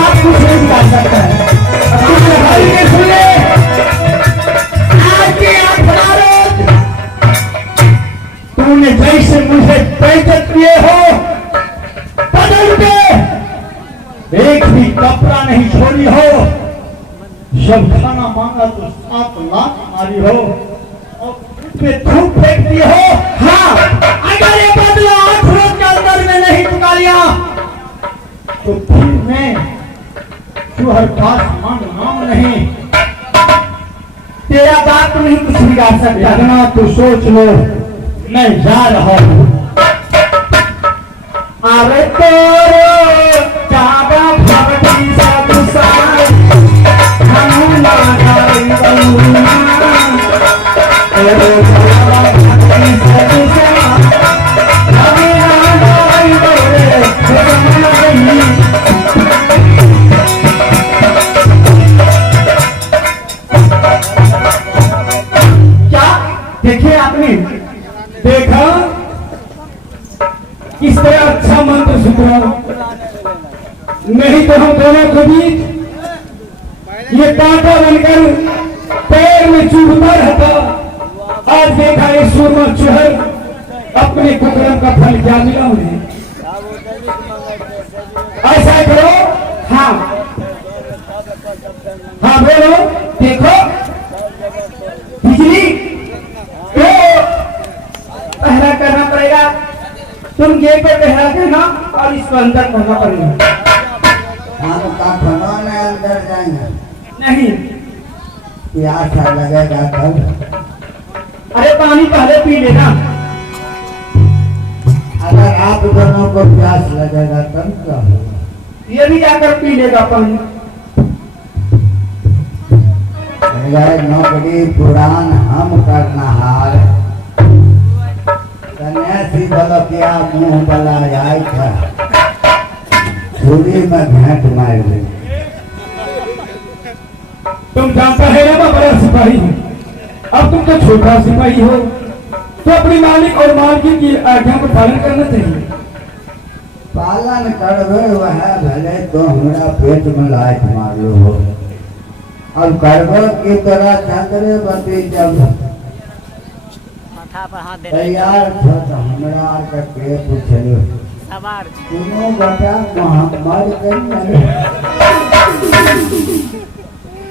बात कुछ नहीं बिगाड़ सकता है। अब तुमने भाई के सुन ले, आज के 8 रोज तूने जैसे मुझे बेइज्जत किए हो, बदल पे एक भी कपड़ा नहीं छोड़ी हो, जब खाना मांगा तो 7 लाख मारी हो और पे धूप फेंक दी हो। हाँ, अगर ये बदला 8 रोज के अंदर में नहीं चुका लिया तो फिर मैं तुहर पास मांग नाम नहीं, तेरा बात नहीं कुछ बिगाड़ सकता। इतना तो सोच लो, मैं जा रहा हूँ। अरे तोरो जागा भगती सदुसार हम ना जाइबा, अरे जागा भगती सदुसार हम ना जाइबा रे जमाई। क्या देखिए आपने देखा किस तरह अच्छा मंत्र सुना, नहीं तो हम दोनों के बीच ये कांटा बनकर पैर में चुभता रहता। आज देखा ये सूरमा चुहर अपने कुकर्म का फल क्या मिला उन्हें। ऐसा करो, हाँ हाँ बोलो, देखो बिजली तो पहला करना पड़ेगा, तुम गेट पे पहरा देना और इसको अंदर करना पड़ेगा। हम का खनौने अंदर जाएंगे नहीं, प्यासा लगेगा तब। अरे पानी पहले पी लेना। अगर आप दोनों को प्यास लगेगा तब क्या होगा? ये भी जाकर पी लेगा पानी। नौकरी पुरान हम करना हार, सन्यासी बलकिया मुंह बला जाए था, छुरी में भेंट मार ली। तुम जानता है ना मैं बड़ा सिपाही हूँ, अब तुम तो छोटा सिपाही हो, तो अपने मालिक और मालकिन की आज्ञा का पालन करना चाहिए। पालन करवे वह भले तो हमरा पेट में लात मारो हो, अब करवे की तरह चंद्रे बती जब तैयार था तो हमरा के के पूछलो तुमो बेटा मोहम्मद के नहीं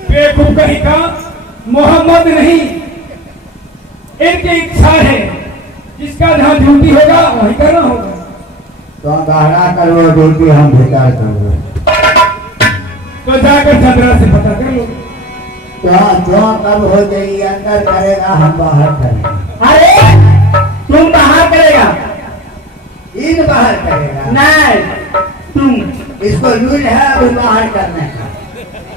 बेवकूफ कहीं का मोहम्मद नहीं, इनकी इच्छा है जिसका जहाँ ड्यूटी होगा वही करना होगा। तो गहरा करो ड्यूटी हम बेकार करो, तो जाकर चंद्रा से पता कर लो। तो कब हो जाएगी अंदर करेगा हम बाहर करेंगे। अरे तुम बाहर करेगा, इन बाहर करेगा नहीं तुम। इसको यूज है अभी बाहर करने का,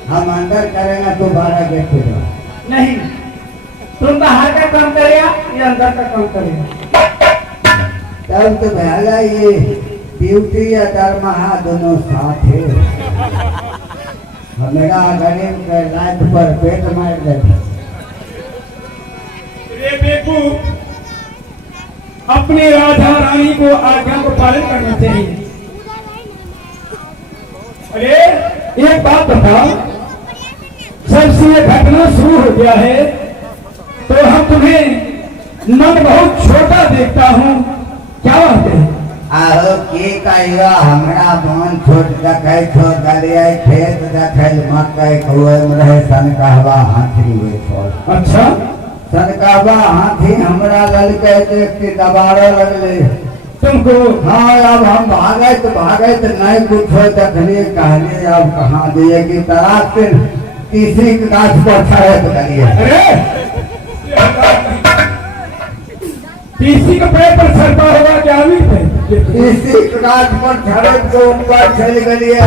हम अंदर करेंगे तो 12 गेट पे नहीं, तुम बाहर का काम करेगा या अंदर का काम करेगा। तब तो भला ये ड्यूटी या दरमाहा दोनों साथ है। हमेरा गरीब के लाइफ पर पेट मार दे। बेवकूफ, अपने राजा रानी को आज्ञा को पालन करना चाहिए। अरे एक बात बताओ, जब से ये घटना शुरू हो गया है तो हम तुम्हें मन बहुत छोटा देखता हूँ, क्या बात है? आहो की कहियो हमरा मन छोट देखे छो, गलिया खेत देखे मकई कुएं में रहे सन कहवा हाथी हुए छो। अच्छा, सन कहवा हाथी हमरा ललके देख के दबाड़े लगले तुमको? हाँ, अब हम भागत नहीं कुछ हो देखलिए, कहलिए अब कहाँ दिए की तलाश से तीसरी गाछ पर खड़े करिए। अरे तीसरी के पेड़ पर सरपा होगा क्या? अभी पे तीसरी गाछ पर खड़े को ऊपर चल गलिए।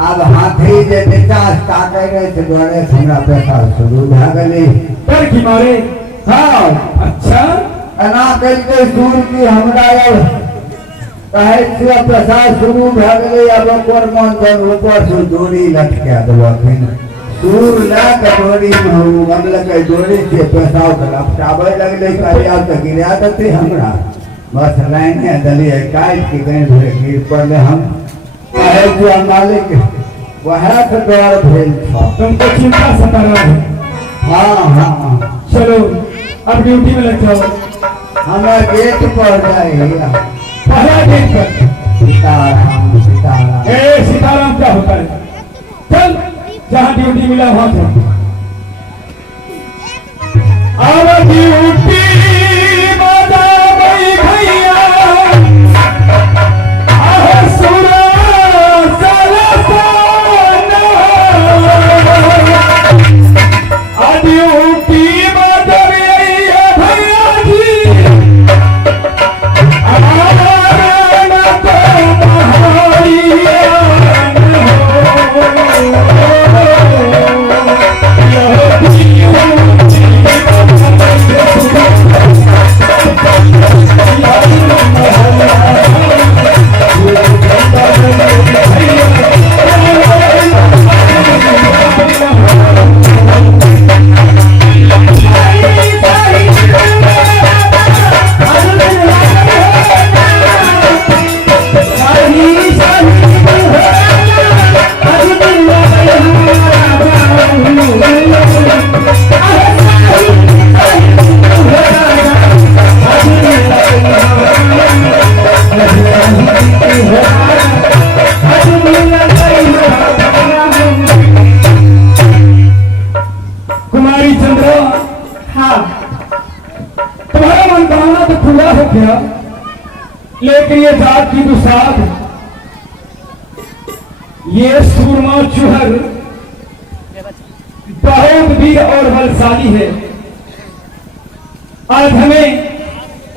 अब हाथी जे नीचा ताके गए थे डरे हमरा पैसा शुरू भ गली डर की मारे। हाँ, अच्छा, एना करके सूर की हमरा अब कहे से पैसा शुरू भ गली। अब ओकर मन जब ऊपर से डोरी लटका देलखिन, सूर ला के डोरी में गमल के डोरी से पैसा के लपटावे लगले। कहिया तो गिरा देते हमरा, बस लाइन दलिए काट के गए गिर पड़े। हम कहे जो मालिक वह तो डर भेल था। तुमको चिंता सता रहा है। हाँ हाँ चलो अब ड्यूटी में लग जाओ। हमें गेट पर जाएगा। पहला गेट पर सीताराम सीताराम। सीताराम क्या होता है? चल जहाँ ड्यूटी मिला वहां चल। अब ड्यूटी बजा गई भैया, सुरा ड्यूटी बज रही है भैया जी, कुमारी चंद्रा। हाँ तुम्हारा मनकामना तो पूरा हो गया, लेकिन ये जात की दुसाध, ये सूरमा चुहर बहुत वीर और बलशाली है। आज हमें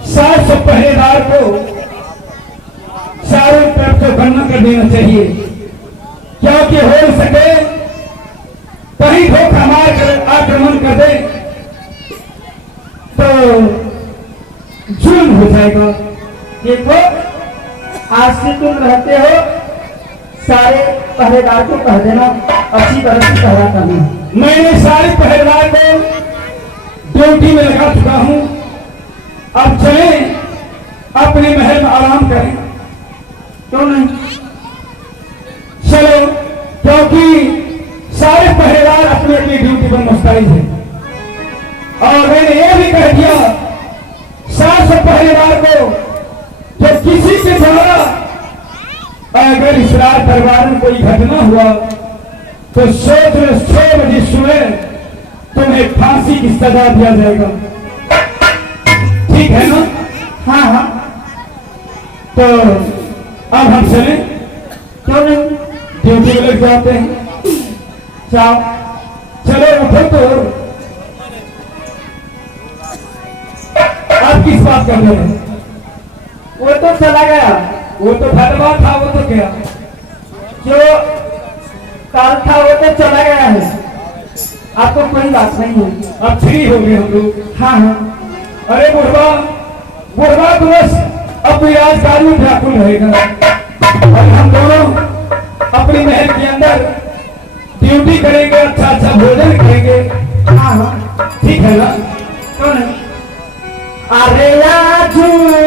700 पहरेदार को चारों तरफ से गणना कर देना चाहिए, क्योंकि हो सके कहीं धोखा मार आक्रमण कर दे तो जुल्म हो जाएगा। देखो आज से तुम रहते हो, सारे पहरेदार को कह देना अच्छी तरह से पहरा करना। मैंने सारे पहरेदार को ड्यूटी में लगा चुका हूं। अब चलें अपने महल में आराम करें। क्यों नहीं? चलो, क्योंकि सारे पहरेदार अपनी अपनी ड्यूटी पर मुस्तैद हैं। और मैंने यह भी कह दिया 700 पहरेदार को, जो किसी के द्वारा अगर इस रात दरबार में कोई घटना हुआ तो 6 बजे सुबह तुम्हें फांसी की सजा दिया जाएगा। ठीक है ना? हाँ हाँ। तो अब हम चलें? क्यों नहीं? ड्यूटी में लग जाते हैं। जाओ। चलो उठो तो। आप किस बात कर रहे हैं? वो तो चला गया, वो तो भरवा था, वो तो क्या जो काल था वो तो चला गया है। आपको कोई बात नहीं है। अब फ्री हो गए हम लोग। हाँ हाँ। अरे बुढ़वा बुढ़वा तो बस अपनी राजकाज में व्याकुल रहेगा, और हम दोनों अपनी महल के अंदर ड्यूटी करेंगे, अच्छा अच्छा भोजन करेंगे। हाँ हाँ ठीक है ना? क्यों नहीं? अरे राजू है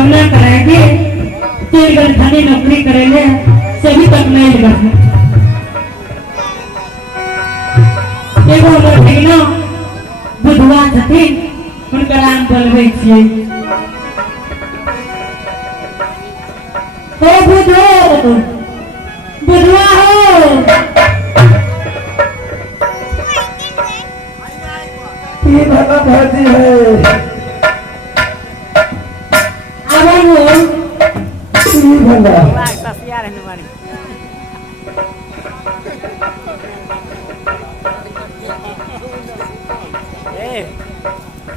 गमला कराएंगे 4 घंटे नौकरी करेंगे सभी तक नहीं लगा एगो हमर ठेगना बुधवा छथिन हुनकर नाम बोलबै छियै ओ बुधवा हो ये भला भजी है आवन हो ये भला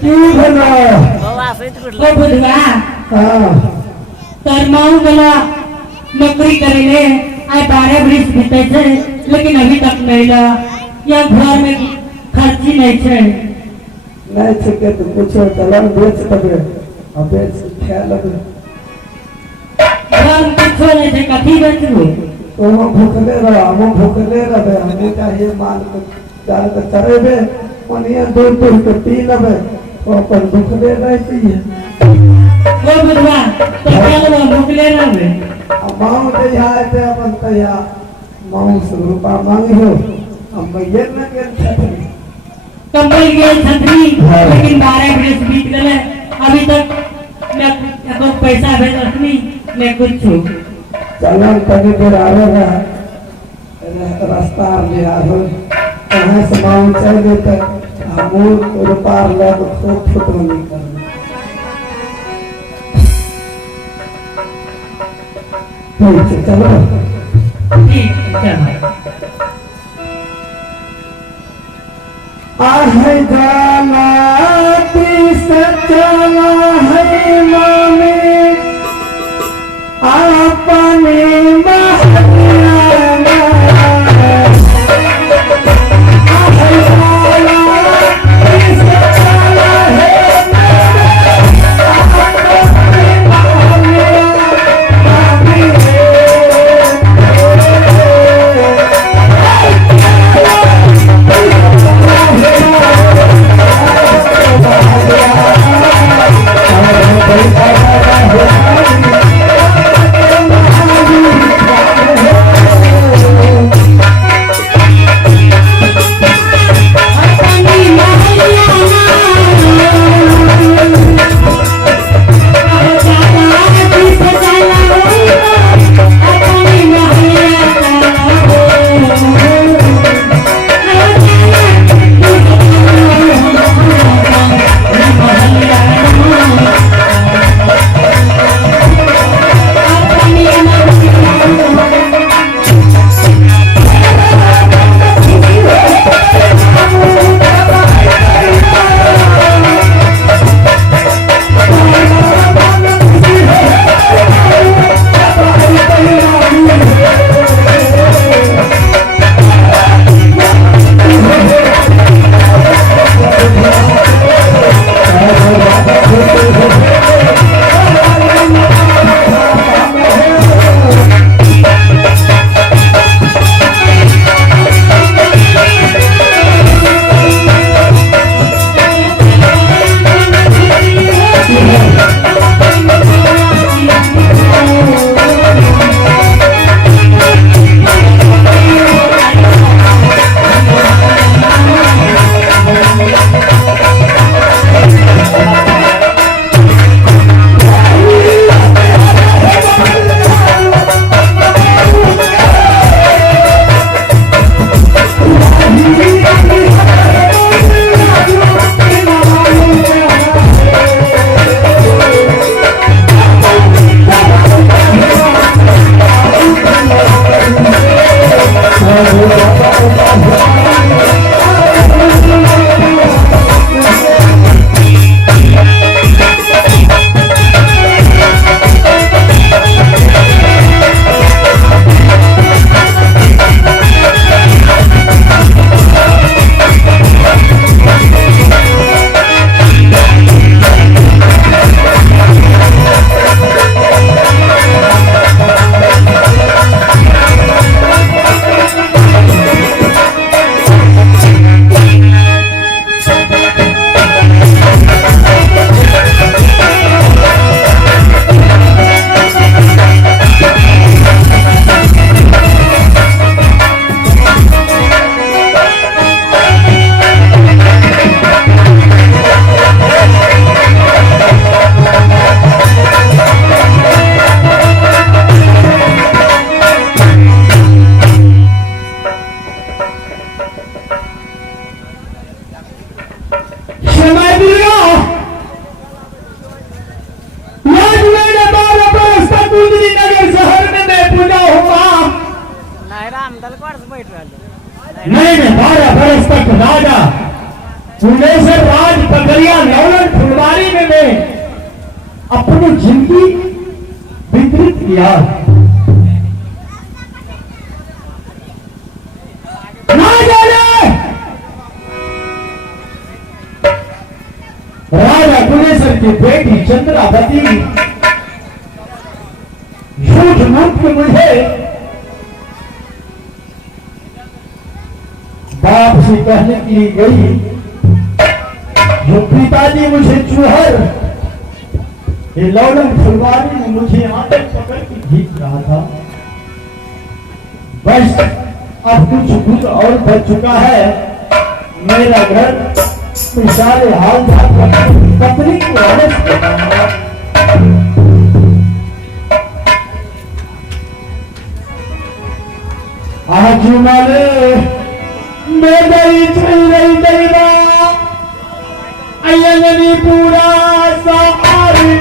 ये भला ओ बुधवा हाँ तर माऊ गला नौकरी करेले आय 12 बरिस बीते छे लेकिन अभी तक नहीं ला या घर में खर्ची नहीं छे नहीं छके तो पूछो चलन बेच तबे अब बेच खा लगे घर में कुछ नहीं छे कथी बेचबो तो हम भूखले रहे हमें चाहिए माल को जाल के चरेबे ओनिया दूर दूर के पी लेबे तो अपन भूखले रहती है ओ बुधवा तो चलो भूखले रहबे मांग दे आए थे अपन तैया मांग से रुपया मांगी हो हम ये न के छतरी कंबल गेल छतरी लेकिन 12 बरिस बीत गए अभी तक न पैसा भेजतनी न कुछ चलन तनी देर आवे ना रास्ता ले आवे कहां से मांग चले तो हम रुपया ले तो खूब छोटो नहीं कर चलो ठीक चलो आहे गलाती सचला है मामे अपने महलियाना आहे गलाती सचला है मैंने 12 बरस तक राजा फुलेश्वर राज पगड़िया लौलन फुलवारी में मैं अपनी जिंदगी वितरित किया। ना जाने राजा फुलेश्वर की बेटी चंद्रावती झूठ मूठ के मुझे बाप से कहने के लिए गई, जो पिताजी मुझे चूहर ये लौलन फुलवारी में मुझे आंखें पकड़ के खींच रहा था। बस अब कुछ और बच चुका है। मेरा घर सारे हाल पत्नी को अरेस्ट करना। आज माले मैं गई चल रही देवा अयनी पूरा सहारा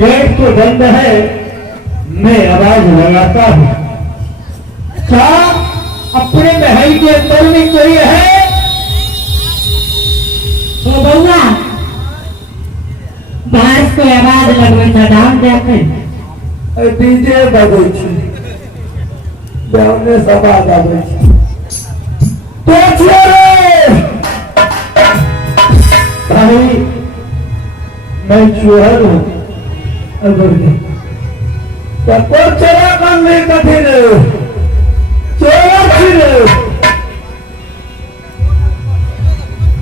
गेट तो बंद है, मैं आवाज लगाता हूँ। क्या अपने महल के अंदर में कोई है? तो बउआ बाहर को आवाज लगवे था डाम जाके डीजे बजे छी देवने सब आवे छी तो छोरे भाई मैं चूहर हूँ। कपूर चला करने कठिन चोर फिर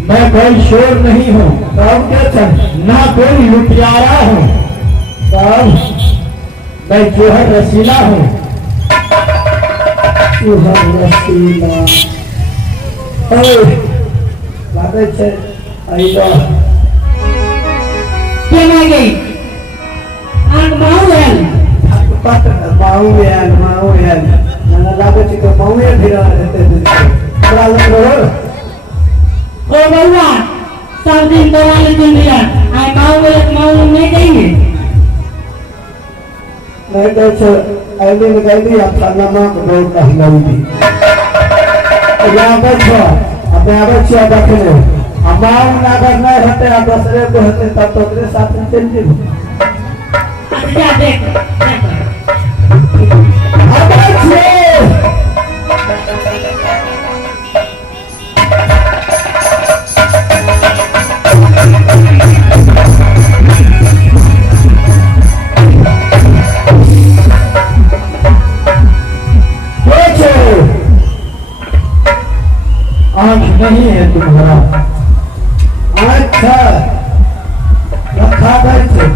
मैं कोई शोर नहीं हूँ, काम क्या था ना कोई लुटियारा हूँ। काम मैं चूहर रसीला हूँ। चूहर रसीला लागे छे आइलो केना गई आंग माउल पात माउल ना लागे छे तो माउल फिरा रहते बड़ा लोग ओ बउआ सब दिन दवाई दिन लिया आई माउल नहीं देंगे नहीं तो छे आइले लगाई दी थाना में बहुत कहलौदी लागे छे अब आवे छे देखले अमाउ ना करना हटे आ दूसरे को हटे तब तो तेरे साथ में चल जी अच्छा देख आवे छे आंख नहीं है तुम्हारा। अच्छा रखा गए थे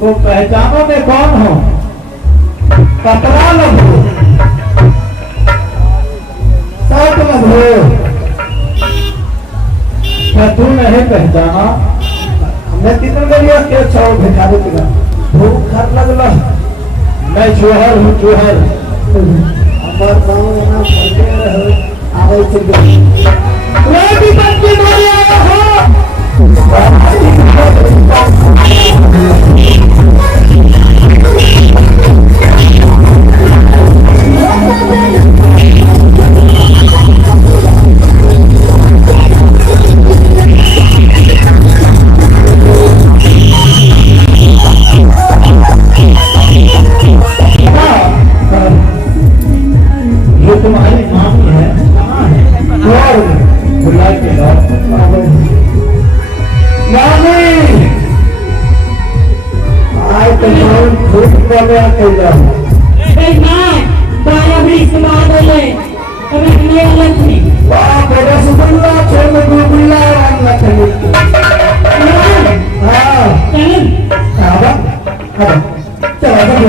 तो पहचानो में कौन हो? कपड़ा लगो शर्ट लगो क्या तू नहीं पहचाना? हमने कितने बढ़िया के छो भिखारी का भूख खर लगला मैं चूहर हूँ, चूहर। हमार गाँव ना पढ़ते रहो आवे छे रोटी पत्ती मारे आया हो। कहीं ना बाया भी इस्तेमाल हो ले कभी नहीं अलग थी बाप रे रसगुल्ला छोड़ गुलगुल्ला वाला चली हां चल अब चलो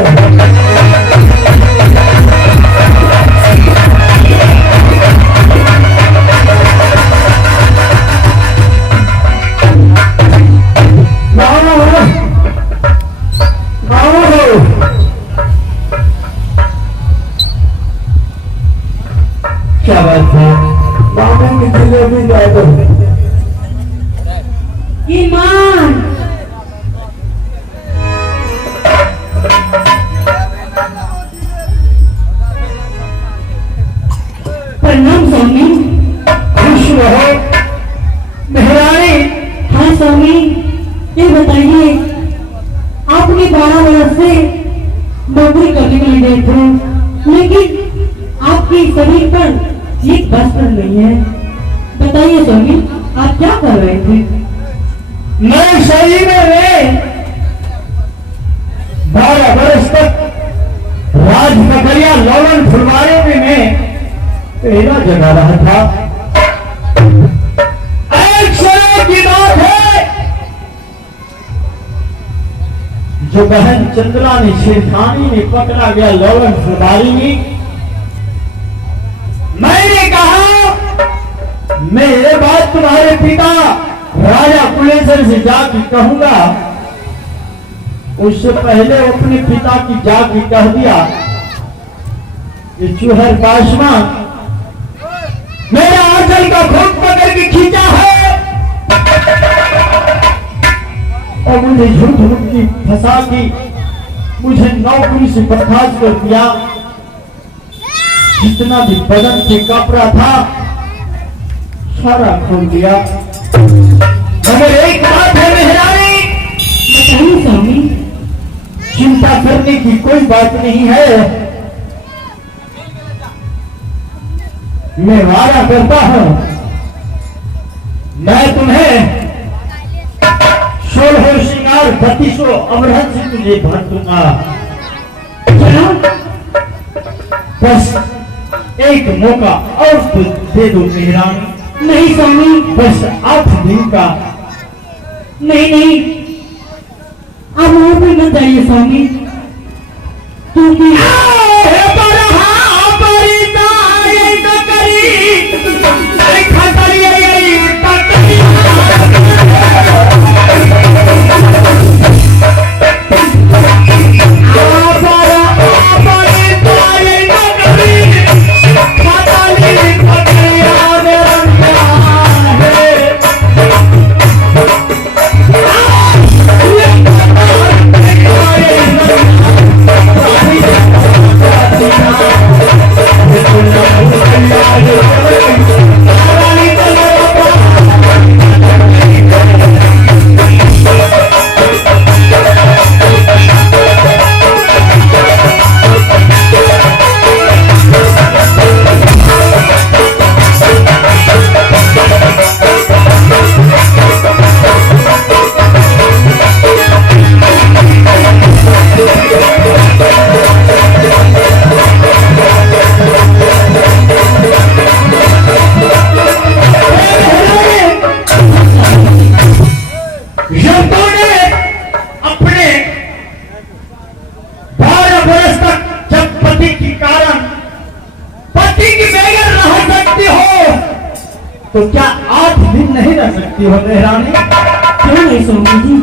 क्या बात है मामा की जलेबी दे दो ईमान प्रणाम स्वामी खुश रहो मेहरानी। हाँ स्वामी ये बताइए आपने 12 वर्ष से नौकरी करने के लिए गए थे लेकिन आपके शरीर पर एक वस्त्र नहीं है बताइए स्वामी आप क्या कर रहे थे मैं सही में 12 वर्ष तक राजनगरिया लवन फुलवारे में मैं पहला जगा रहा था। एक समय की बात है जो बहन चंद्रा ने शेरखानी में पकड़ा गया लवन फुलवारी में। मैंने कहा मैं ये बात तुम्हारे पिता राजा कुलेश्वर से जाके कहूंगा। उससे पहले अपने पिता की जाके कह दिया ये चूहर बाशमा मेरा आंचल का घोट पकड़ के खींचा है और मुझे झूठ मूठ की फंसा की मुझे नौकरी से बर्खास्त कर दिया। जितना भी बदन पे कपड़ा था सारा खोल दिया। मगर एक बात है मेहरानी बताइए स्वामी चिंता करने की कोई बात नहीं है। मैं वादा करता हूं मैं तुम्हें 16 श्रृंगार 32 अमरहत से तुझे भर दूंगा। क्या बस एक मौका और तो दे दो मेहरानी। नहीं स्वामी बस 8 दिन का। नहीं नहीं आप और भी मत जाइए स्वामी क्योंकि तो क्या 8 दिन नहीं रह सकती हो मेहरानी? क्यों नहीं स्वामी जी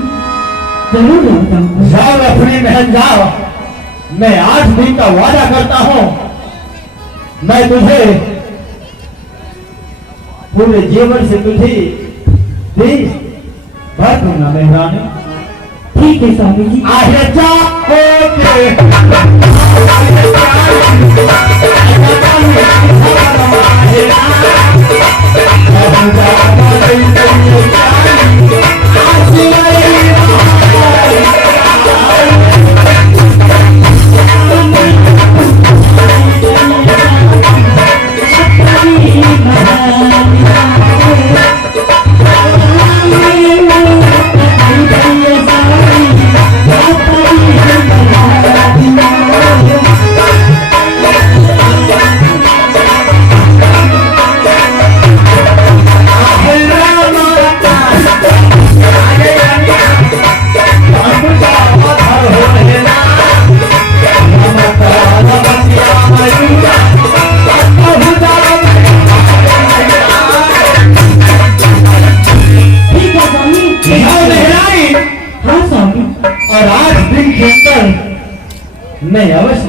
जरूर रहूंगा। जाओ अपने महल जाओ। मैं 8 दिन का वादा करता हूं मैं तुझे पूरे जीवन से तुझे देश भर दूंगा मेहरानी। ठीक है स्वामी जी आगे जा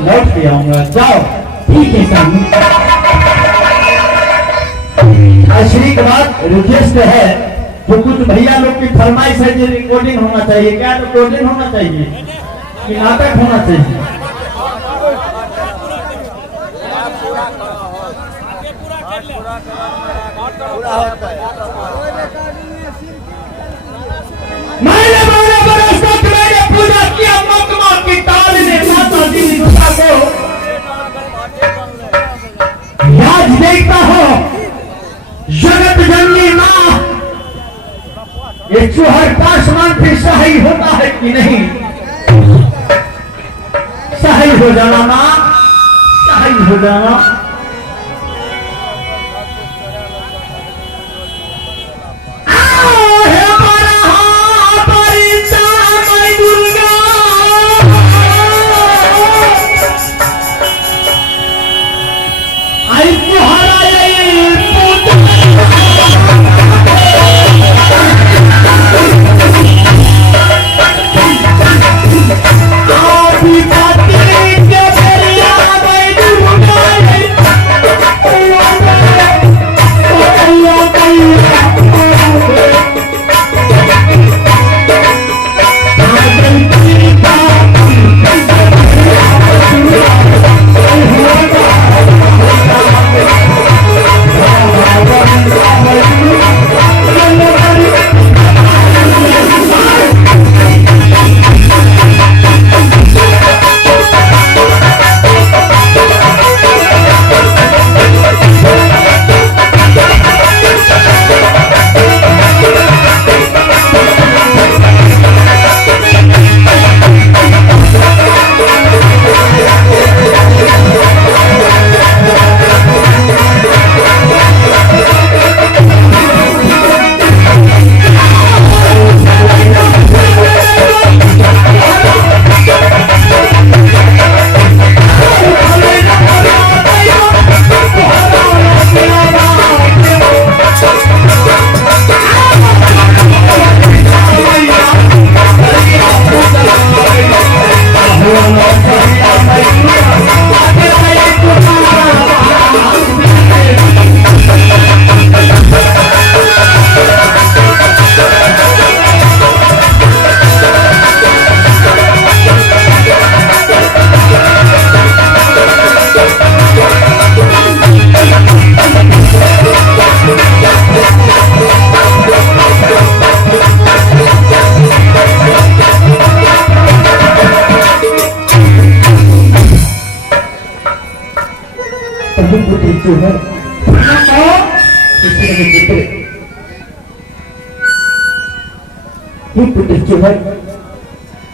लौट के आऊंगा। जाओ। ठीक है स्वामी। श्री के बाद रिक्वेस्ट है, जो कुछ भैया लोग की फरमाइश है कि रिकॉर्डिंग होना चाहिए। क्या रिकॉर्डिंग होना चाहिए कि नाटक होना चाहिए? मैंने 12 बरस तक मैंने पूजा किया मकमा की ताल ने माता दी दुर्गा को। आज देखता हो जगत जननी माँ, ये चूहर पासमान फिर सही होता है कि नहीं? सही हो जाना माँ, सही हो जाना।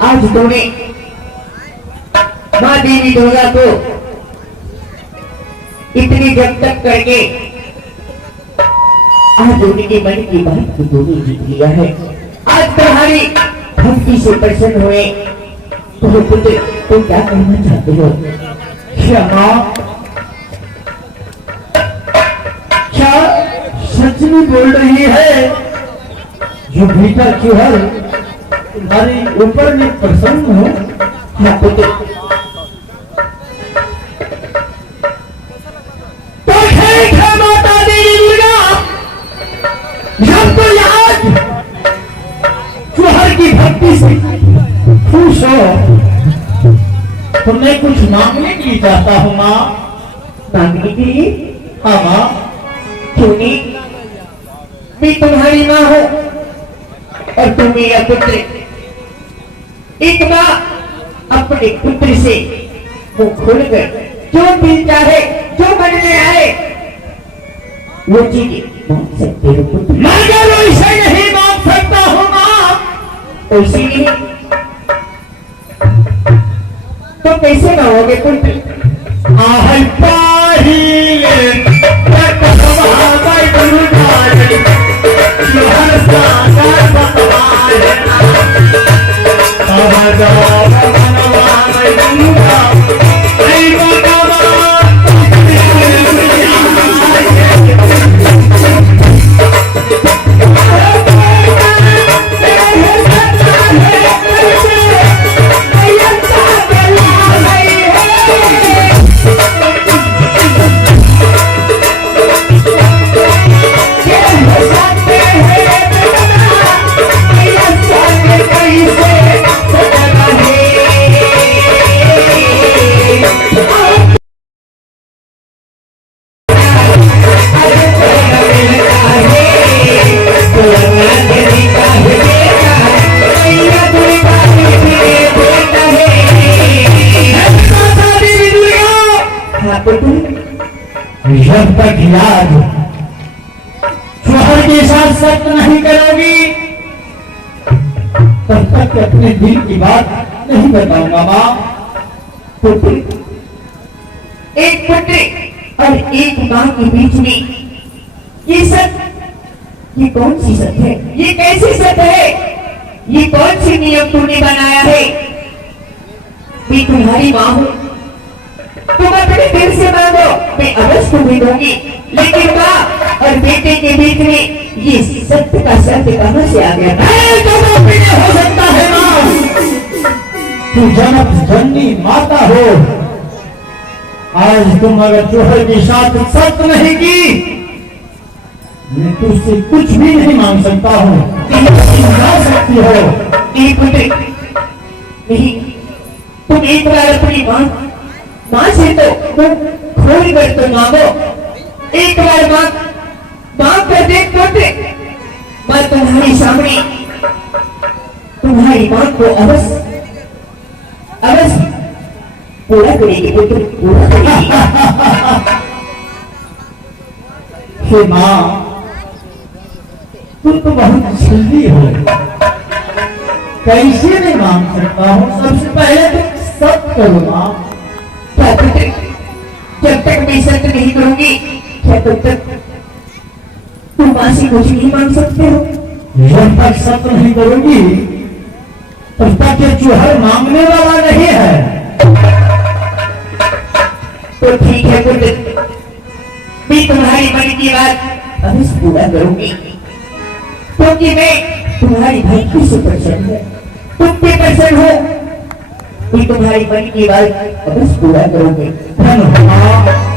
आज तूने माँ देवी दुर्गा को इतनी जब तक करके आज उनके मन की बात को तूने जीत लिया है। आज तुम्हारी भक्ति से प्रसन्न हुए तो पुत्र तुम क्या कहना चाहते हो? क्षमा, क्या सच में बोल रही है? जो बेटा चूहर तुम्हारे ऊपर में प्रसन्न हो? हाँ पुत्र, तो ठीक है माता देवी दुर्गा, जब तो आज चूहर की भक्ति से खुश हो तो मैं कुछ मांगने के लिए चाहता हूँ माँ। मांगने के लिए? हाँ माँ। क्यों नहीं? मैं तुम्हारी माँ हूँ और तुम मेरा पुत्र। एक माँ अपने पुत्र से वो खोलकर जो दिल चाहे, जो मन में आए, वो चीज मांग सकते हो पुत्र। मगर वैसे नहीं मांग सकता हूँ माँ। तो इसीलिए तो कैसे मांगोगे पुत्र? आहै पाहिले तक हमारे गुरुदारी चूहर सागर बतवाए पुत्र जब तक याद शोहर के साथ सख्त नहीं करोगी तब तक अपने दिल की बात नहीं बताऊंगा माँ। पुत्र, एक पुत्र और एक मां के बीच में ये सत्य, ये कौन सी सत्य है? ये कैसी सत्य है? ये कौन सी नियम तूने बनाया है? मैं तुम्हारी मां हूं, तुम अपने दिल से मांगो, मैं अवश्य तुम्हें दूंगी। लेकिन मां और बेटे के बीच में ये सत्य का सत्य कहां से आ गया? हो सकता है माँ, तू जनक जननी माता हो। आज तुम अगर जोहर के साथ सत्य नहीं की, मैं तुझसे कुछ भी नहीं मांग सकता हूँ। जा सकती हो। नहीं पुत्र, नहीं, तुम एक बार अपनी मां से तो खोल कर तो मांगो। एक बार मांग कर देख पुत्र, मैं तुम्हारे सामने तुम्हारी मांग को अवश्य पूरा करेगी पुत्र, पूरा करेगी। हे माँ, तुम तो बहुत जल्दी हो, कैसे नहीं मांग सकता हूँ? सबसे पहले तुम सत्य करो माँ। क्या पुत्र, जब तक मैं सत्य नहीं करूंगी, क्या तब तक तुम मां से कुछ नहीं मांग सकते हो? जब तक सत्य नहीं करोगी तब तक ये जोहर मांगने वाला नहीं है। तो ठीक है पुत्र, मैं तुम्हारी मन की बात अवश्य पूरा करूंगी, क्योंकि मैं तुम्हारी भक्ति से प्रसन्न है, तुम पे प्रसन्न हो। मैं तुम्हारी मन की बात अवश्य पूरा करूंगी। धन्यवाद।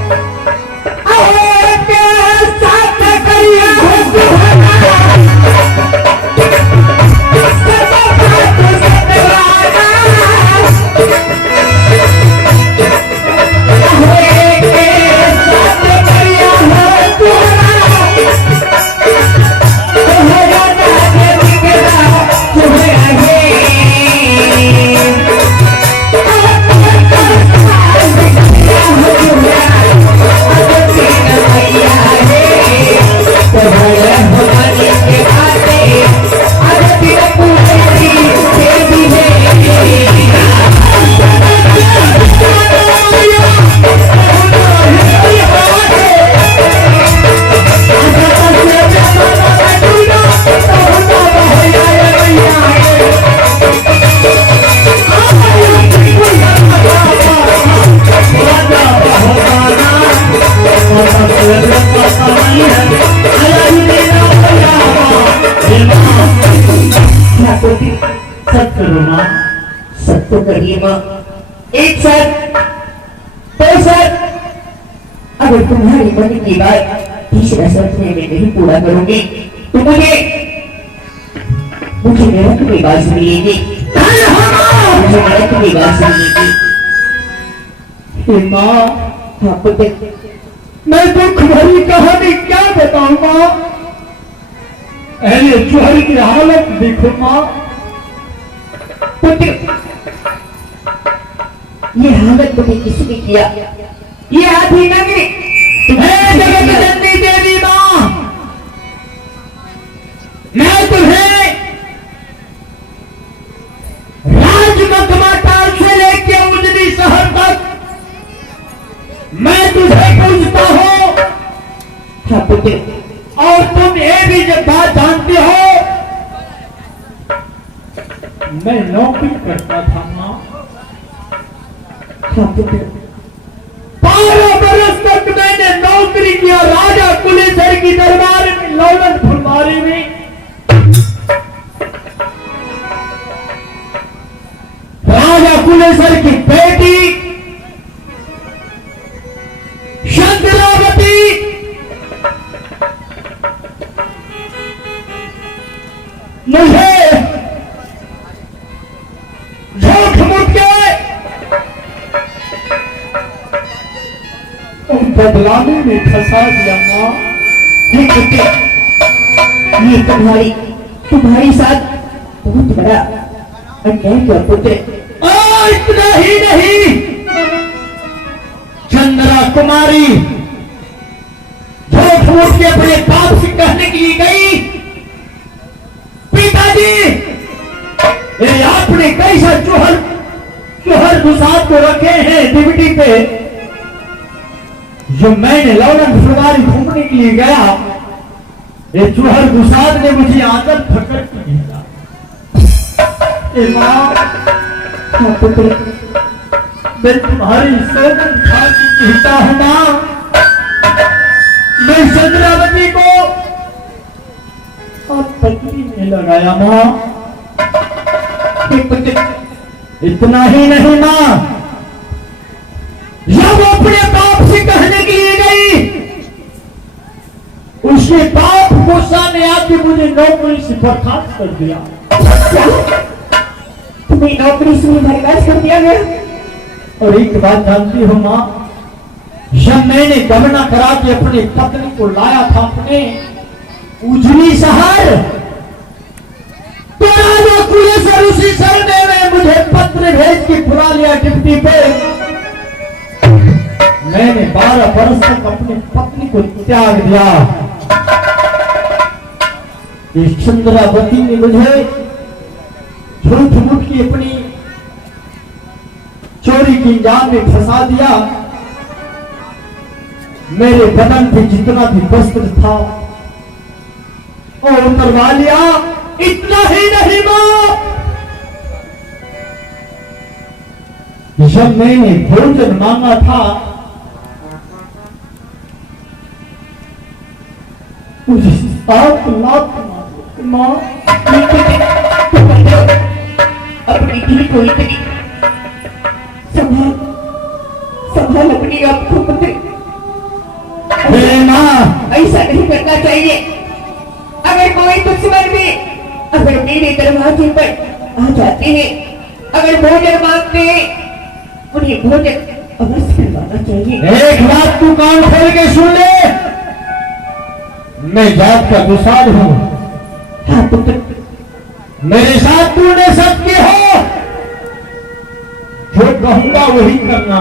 सत्य करिए मां, एक साथ, दो साथ। अगर तुम्हारी मन की बात तीसरा सत्य में मैं नहीं पूरा करूंगी तो मुझे नरक में बात मिलेगी, मुझे नरक में बात मिलेगी। हे माँ, हाँ पुत्र, मैं दुख भरी कहानी क्या बताऊं माँ? अरे जोहर की हालत देखो माँ। पुत्र, ये हालत तुम्हें किसने किया? ये हाथी नगरी तुम्हें जगत जननी देवी माँ, मैं तुम्हें राजमखमाटाल से लेके उजनी शहर तक मैं तुझे पूछता हूँ। हाँ पुत्र, और तुम ये भी जब बात जानते हो, मैं नौकरी करता था माँ। हाँ पुत्र, 12 बरस तक मैंने नौकरी किया राजा कुलेसर की दरबार में, लौलन फुलवारी में। राजा कुलेसर की बेटी शंकरावती मुझे झूठ मूठ के बदलाने में फंसा दिया माँ। ये पुत्र, ये तुम्हारी साथ बहुत बड़ा अन्याय किया पुत्र। इतना ही नहीं, चंद्रा कुमारी झूठ मूठ के अपने बाप से कहने के लिए गई, पिताजी ये आपने कैसा चोहर दुसाद को रखे हैं डिविटी पे, जो मैंने लौलन फुलवारी घूमने के लिए गया, ये चोहर दुसाद ने मुझे आदत पकड़ के भेजा। मैं तुम्हारी सोच खा के कहता हूं मां, मैं चंद्रावती को और पत्नी में लगाया मां। इतना ही नहीं मां, जब वो अपने बाप से कहने के लिए गई, उसके बाप गुस्सा ने आके मुझे नौकरी से बर्खास्त कर दिया। क्या तुम्हें नौकरी से बर्खास्त कर दिया गया? और एक बात जानती हो मां, जब मैंने गमना करा के अपनी पत्नी को लाया था अपने उजली शहर, तो पुलिस और उसी सरने में मुझे पत्र भेज के बुला लिया डिप्टी पे। मैंने 12 वर्ष तक अपनी पत्नी को त्याग दिया। इस चंद्रावती ने मुझे झूठ मूठ की अपनी चोरी की जाल में फंसा दिया। मेरे बदन पे जितना भी वस्त्र था और उतरवा लिया। इतना ही नहीं मां, जब मैंने भोजन मांगा था, मुझे 7 लाख मां, अपनी दी को इतनी संभाल अपनी आप को पते मां, ऐसा नहीं करना चाहिए। अगर कोई दुश्मन भी अगर मेरे दरवाजे पर आ जाते हैं, अगर भोजन मांगते हैं, उन्हें भोजन अवश्य करवाना चाहिए। एक बात तू कान खोल के सुन ले, मैं जात का दुसाद हूं। हाँ पुत्र, मेरे साथ तूने सत्य हो, जो कहूंगा वही करना।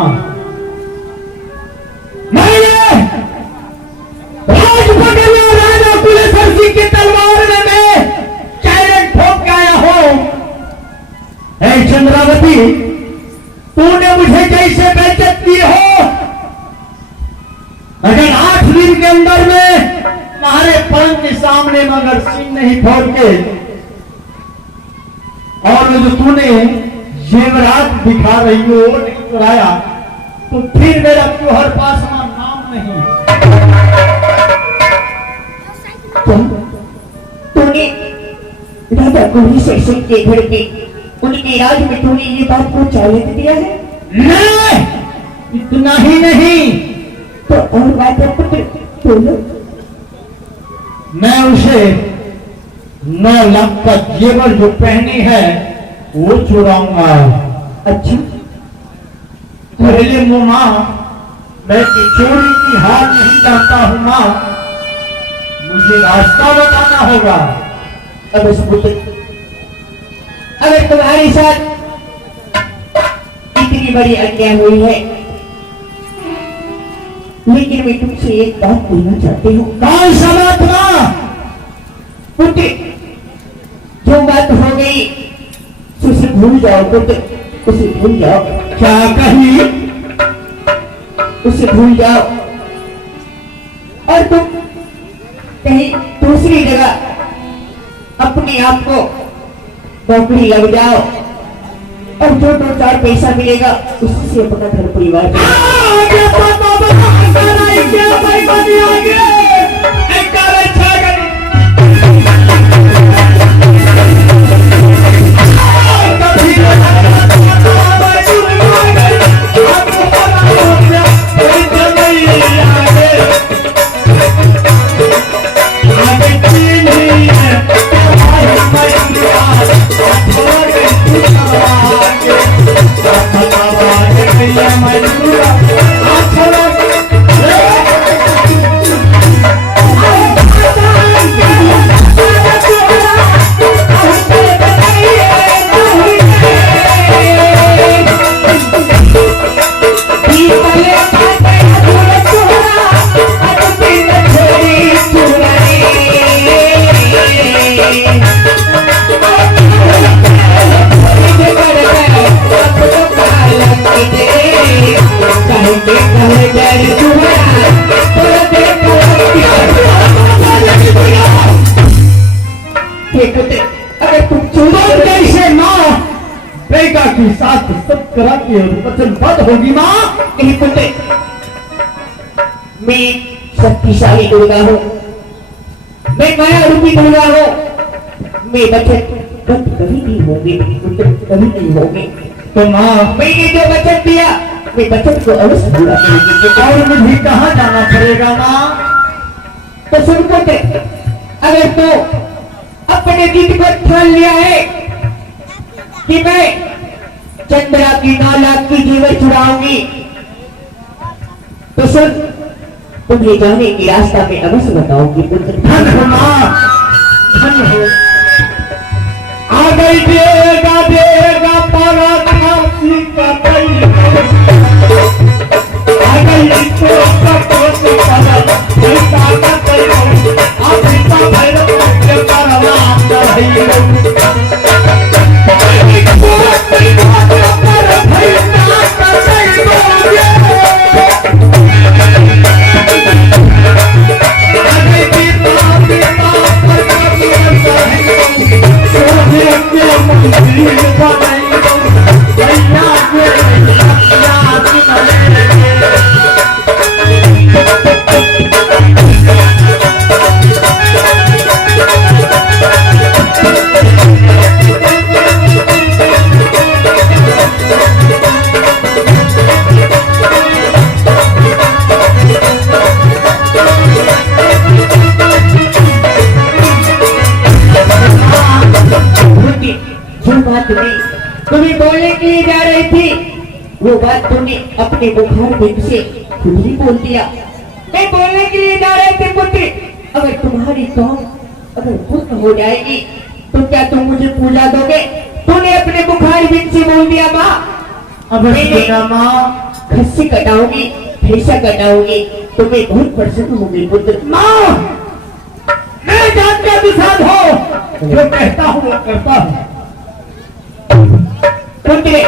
मैंने राजपटना राजा कुलेश्वर सिंह की तलवार में मैं चैलेंज ठोक के आया हूं। हे चंद्रावती, तूने मुझे कैसे बेइज्जत की हो, अगर 8 दिन के अंदर में तुम्हारे पलंग के सामने मगर सीन नहीं फोड़ के और जो तूने जेवरात दिखा रही हो वो नहीं चुराया, तो फिर मेरा त्योहार पासवान नाम नहीं। तूने राजा कुलेश्वर सिंह के घर के उनके राज में तूने ये बात को चैलेंज दिया है? नहीं, इतना ही नहीं, तो और बात है पुत्र, बोलो। मैं उसे 9 लाख का जेवर जो पहनी है वो चुराऊंगा। अच्छा, पहले मां, मैं चोरी की हार नहीं जानता हूं मां, मुझे रास्ता बताना होगा। अब इस पुत्र, अगर तुम्हारे साथ इतनी बड़ी अन्याय हुई है, लेकिन मैं तुमसे एक बात बोलना चाहती हूँ। कौन सा बात मां? पुत्र, जो बात हो गई उसे भूल जाओ पुत्र, उसे भूल जाओ। क्या कही? उसे भूल जाओ और तुम कहीं दूसरी जगह अपने आप को नौकरी लग जाओ और जो 2-4 पैसा मिलेगा उससे अपना घर परिवार की वचन बद होगी माँ। नहीं पुत्र, मैं शक्तिशाली दुर्गा हूँ, मैं माया रूपी दुर्गा हूँ, मैं वचन कभी नहीं होगी पुत्र, कभी नहीं होगी। तो माँ मैंने जो वचन दिया मैं वचन को अवश्य पूरा करूंगी। और मुझे कहाँ जाना पड़ेगा माँ? तो सुन पुत्र, अगर तो अपने जीत को ठान लिया है कि मैं चंद्रा की 9 लाख की जीवन चुराऊंगी, तो सुन, तुम्हें जाने की रास्ता में अवश्य बताऊंगी पुत्र। धन हो माँ, धन हो। आ गई देगा देगा पारा खांसी का कई, आ गई तो कपोती करल ऐसा का कई, अभिता भैरव के करवा चढ़ई तुम्हें बोलने के लिए जा रही थी, वो बात तुमने अपने बुखार दिन से खुद ही बोल दिया। मैं बोलने के लिए जा रहे थे पुत्र, अगर तुम्हारी कौम अगर पूर्ण हो जाएगी तो क्या तुम मुझे पूजा दोगे? तूने अपने बुखार दिन से बोल दिया माँ, अवश्य माँ, खस्सी कटाऊंगी, भैंसा कटाऊंगी, तुम्हें बहुत प्रसन्न होगी पुत्र। माँ मैं जानता विषाद हो, जो कहता हूँ वो करता हूँ। पुत्र,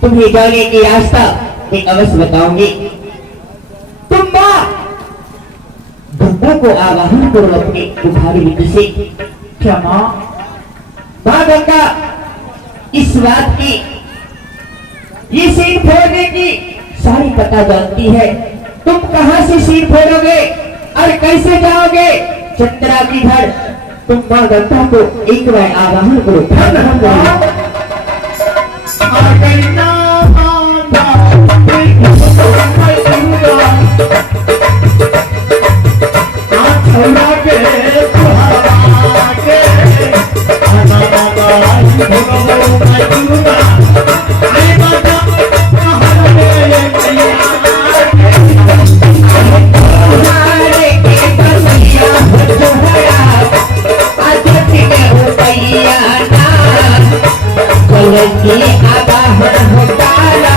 तुम्हें जाने की रास्ता मैं अवश्य बताऊंगी। तुम माँ गंगा को आवाहन करो अपने बुखारी विद्य से। क्या माँ? माँ गंगा इस बात की, ये सीन फोड़ने की सारी पता जानती है। तुम कहाँ से सीन फोड़ोगे और कैसे जाओगे चंद्रा की घर? तुम माँ गंगा को एक बार आवाहन करो। धन हो माँ। आ गई ना माना, छोड़ा के तुहरा के, आना बाबा भगवान मैं दुर्गा, आई माता हमारे मैया तुम्हारे के बसिया तुम्हारा आदत में हो गया ना, कलंकी आवाहन हो डाला,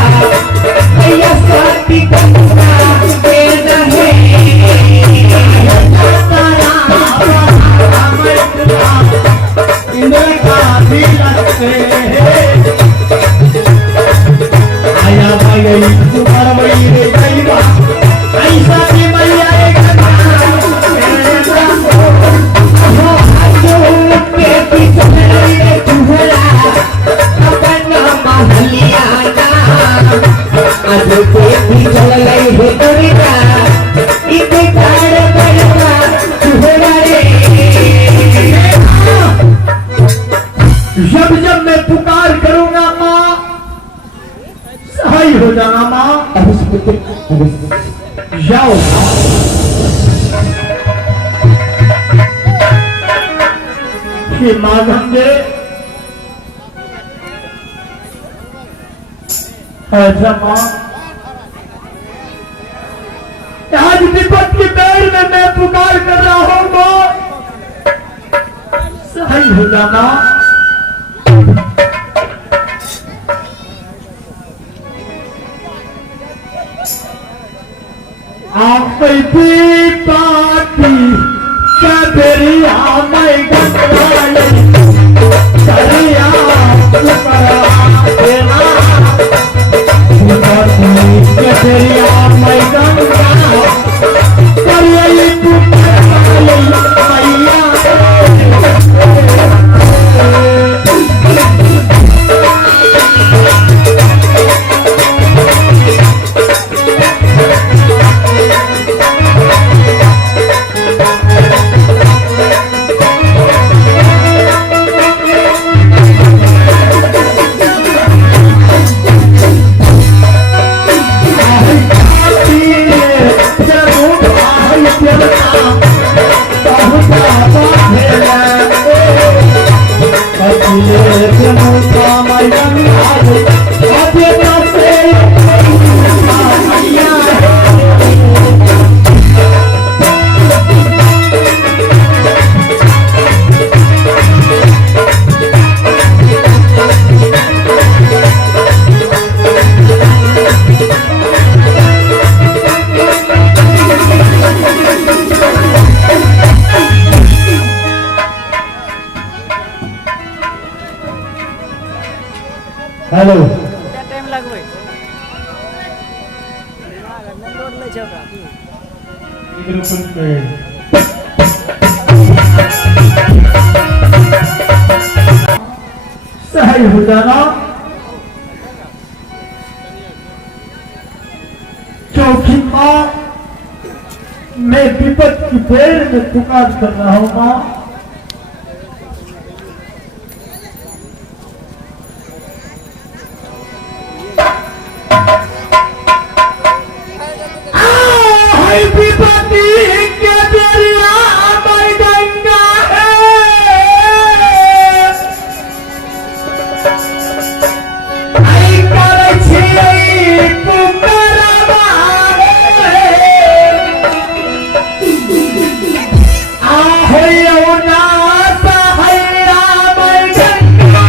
भैया स्वाति गंगा दे रहे। इंद्र का दिल से आया भाई तुम्हारा वही रे कैवा, ऐसा भी मैया जब जब मैं पुकार करूंगा माँ सहाय हो जाना माँ। जाओ हे माँ गंगे, ऐसा माँ आज विपद की बेड़ में मैं पुकार कर रहा हूँ माँ, सहाय हो जाना। आपकी पार्टी क्या बेरिया मैं गंगाई करिया करा देना, क्या बेरिया मैं गंगा करिया मैया। हेलो क्या टाइम लगबै लोड लै छै ओकरा सही हो जाना चौथी माँ मैं विपद की बेड़ में पुकार कर रहा हूँ माँ विपत्ति के दरिया में गंगा है आई करे छियै पुकारवा आ होइयो ना सहैया में गंगा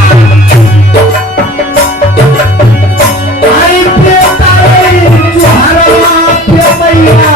आई पेताई चुहरवा पे मैया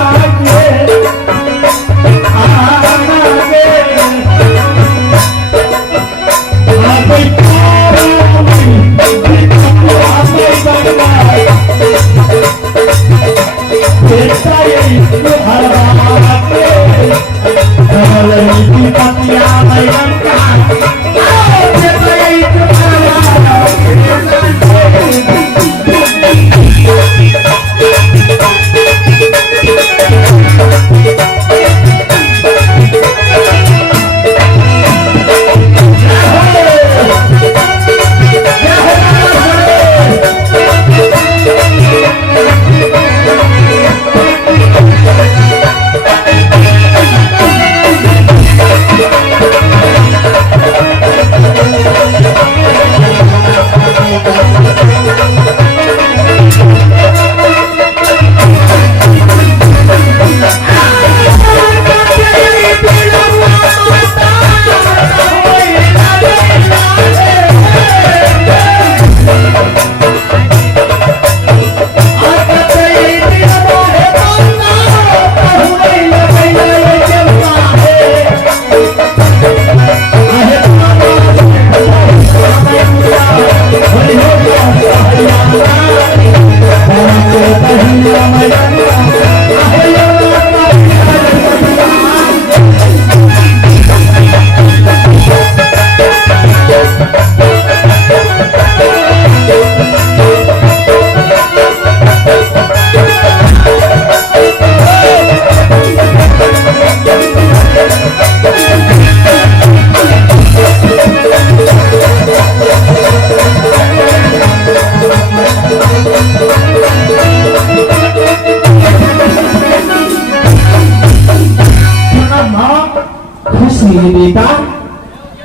बेटा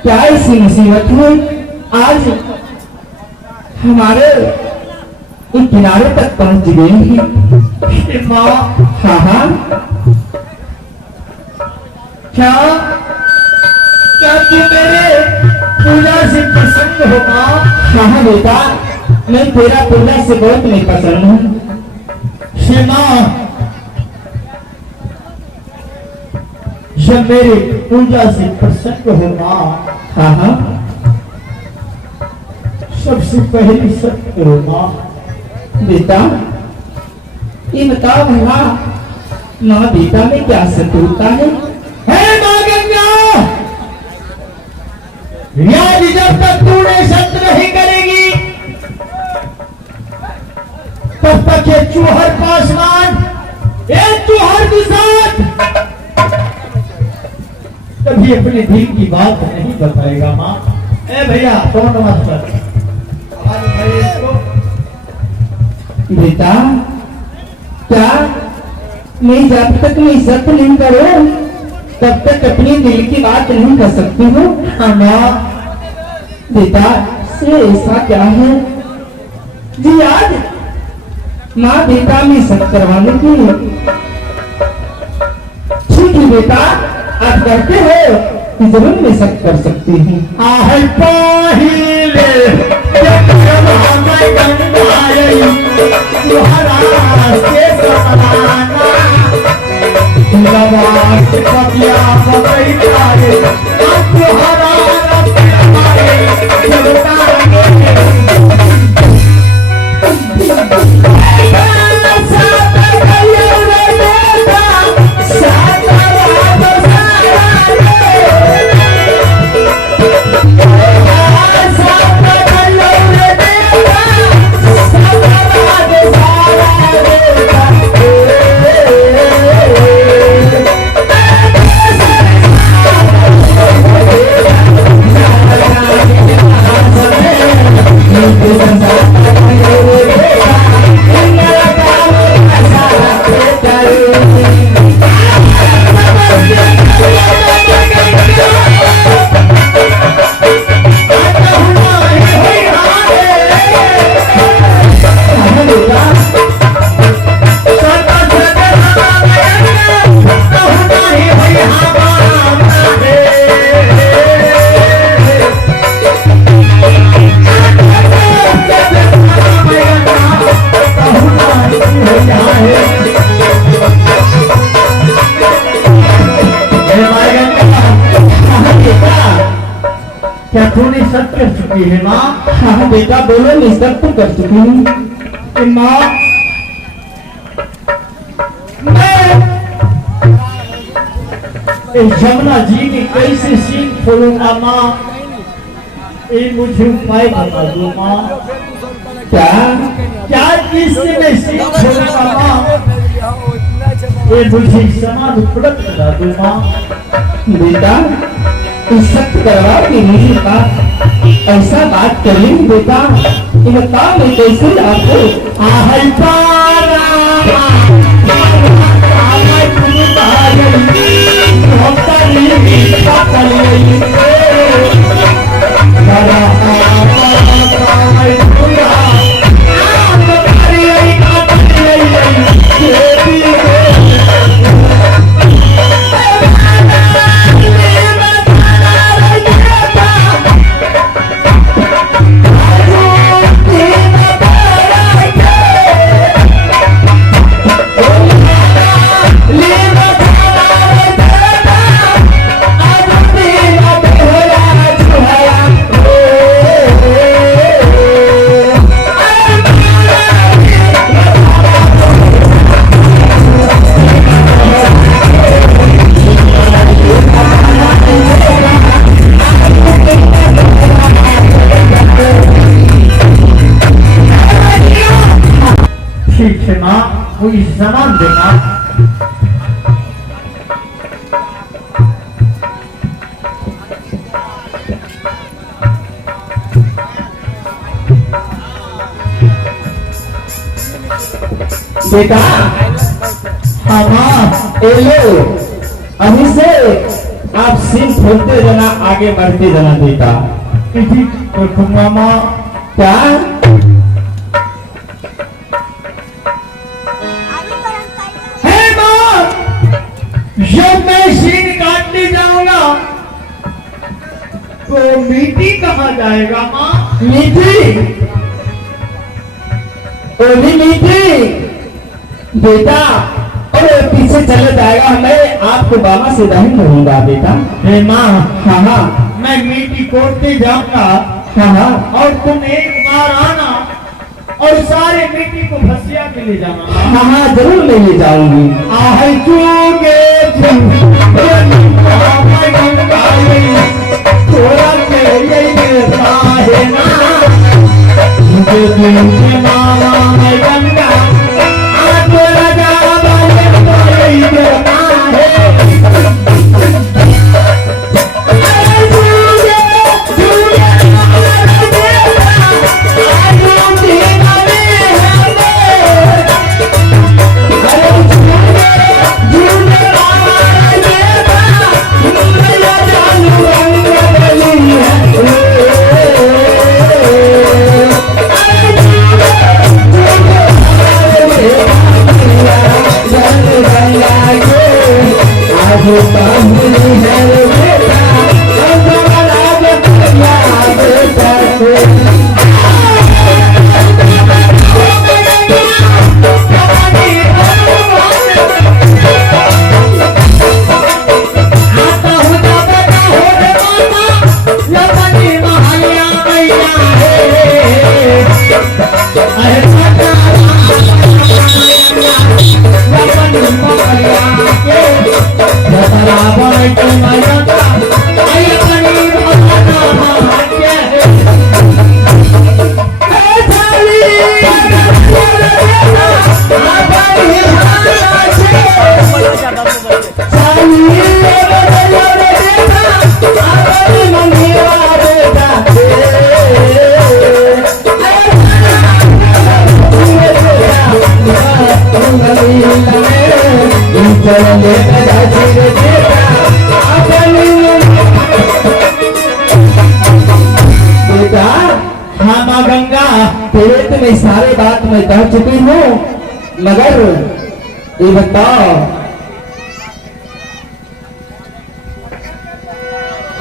क्या ऐसी मुसीबत हुई आज हमारे इन किनारे तक पहुंच गई है माँ। हाँ हाँ क्या क्या तू मेरे पूजा से प्रसन्न हो माँ? हाँ बेटा मैं तेरा पूजा से बहुत नहीं पसंद हूँ। सीमा जब मेरी पूजा से प्रसन्न हो माँ। हाँ हाँ सबसे पहली सत्य हो माँ। बेटा ये बताओ भला माँ बेटा में क्या शत्रुता है? माँ गंगा याद जब तक तूने सत्य नहीं करेगी तब तक ये चूहर पासवान ये चूहर के साथ कभी अपने दिल की बात नहीं बताएगा माँ। ए भैया कौन नमस्कार बेटा क्या मैं जब तक मैं सत्य नहीं करूं तब तक अपने दिल की बात नहीं कर सकती हूँ। हाँ माँ बेटा से ऐसा क्या है जी आज माँ बेटा में सत्य करवाने की ठीक है बेटा आप करते हो कि जरूर मैं सब कर सकती हूँ। पहिले क्या तूने सब कर चुकी है माँ? हाँ बेटा बोलो, मैं सब तो कर चुकी हूँ। कि माँ मैं इस यमुना जी की कैसे सीन खोलूंगा माँ? ये मुझे उपाय बता दो माँ। क्या इससे मैं सीन खोलूंगा माँ? ये मुझे समान उपलब्ध बता दो माँ। बेटा सख्त करवा के नहीं बात, ऐसा बात कर ली बेटा। ये बताओ मैं कैसे आपको आहल पारा आमय तुम तारई होतली पतली नरा आमय तुरा आम तारई पतली ठीक है माँ, कोई सामान देना। बेटा हाँ माँ, ए लो, अभी से आप सिर खोलते जाना, आगे बढ़ते जाना बेटा। इसी रखूंगा माँ। क्या है माँ, जब मैं सीन काटने जाऊंगा तो मीठी कहाँ जाएगा माँ? मीठी, ओली मीठी बेटा, और पीछे चले जाएगा। मैं आपको बाबा से नहीं कहूंगा बेटा। हे माँ, हाँ हाँ मैं मीठी कोटते जाऊंगा हाँ हाँ और तुम एक बार आना और सारे मीठी को भसिया के ले जाना। हाँ हाँ जरूर मैं ले जाऊंगी। आहै चूगे थोड़ा के ये साहे ना मुझे दिल के मामा में गंगा आज लगा बाले तो ये करना है। हाँ माँ गंगा, तेरे तो मैं सारे बात में कह चुकी हूँ, मगर ये बताओ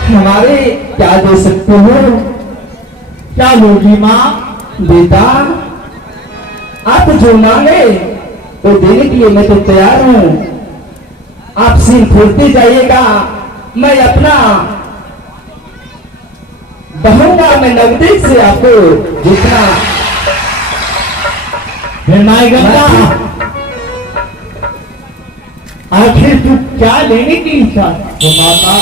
हमारे क्या दे सकते हो? क्या लोगी माँ? बेटा आप जो मांगे तो देने के लिए मैं तो तैयार हूँ। आप सिर फूलते जाइएगा, मैं अपना दूंगा मैं नकदी से आपको जितना। माई गंगा, आखिर तू क्या लेने की इच्छा है माता?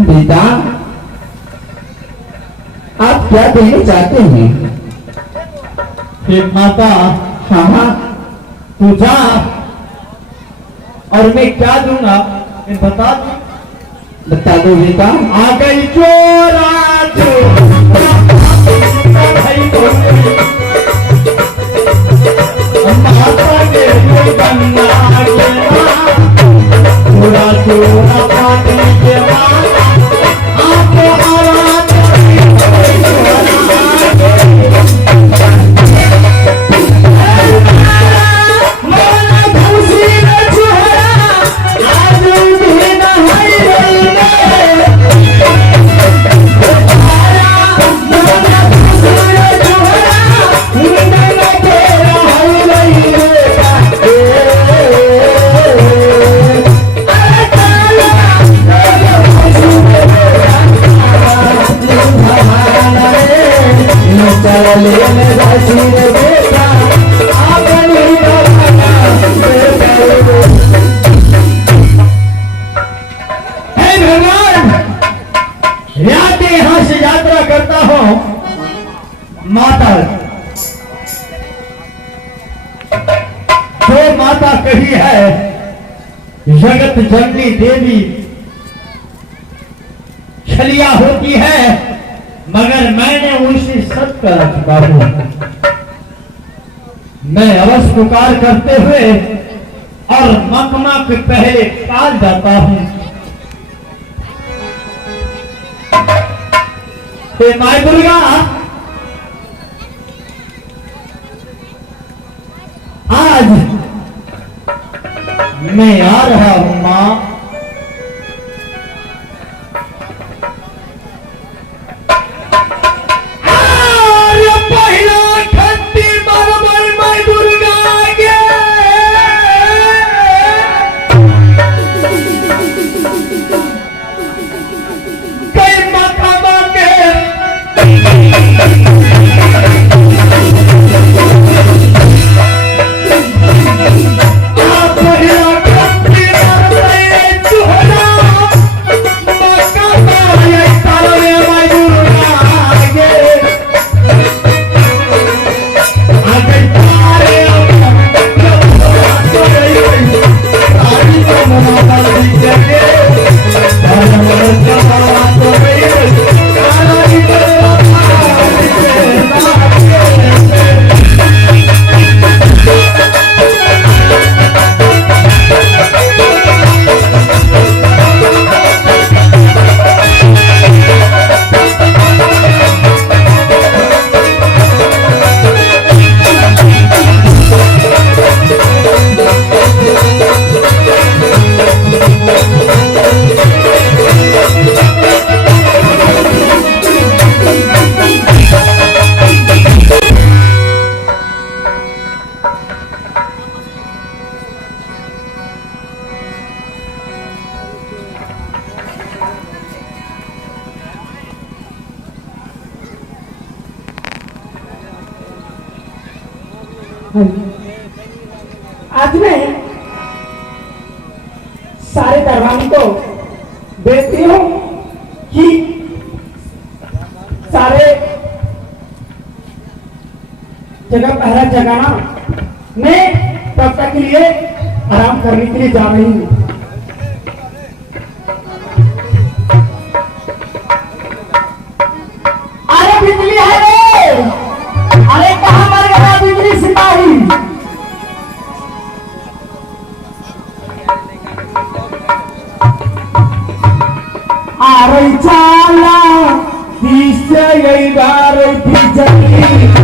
बेटा आप क्या देना चाहते हैं? फिर माता, हाँ हाँ तू जा और मैं क्या दूंगा मैं बता दू। बता दो बेटा। आ गई चोरा भाई माता के गंगा चोरा चोरा पानी के आपको यहां से यात्रा करता हूं माता, जो माता कही है जगत जननी देवी छलिया होती है, मगर मैंने उनसे सत कर चुका हूं। मैं अवश्य पुकार करते हुए और मकमा के पहले टाल जाता हूं। माई दुर्गा, आज मैं आ रहा हूं मां। पहला खट्टी बराबर माई दुर्गा के कई मकामा के आज मैं सारे दरबारी को बेनती हूँ कि सारे जगह पहरा जगाना। मैं तब तक के लिए आराम करने के लिए जा रही हूँ। अरे बिजली है रे, अरे कहाँ मर गया बिजली सिपाही? अरे चाला दिशा बिजली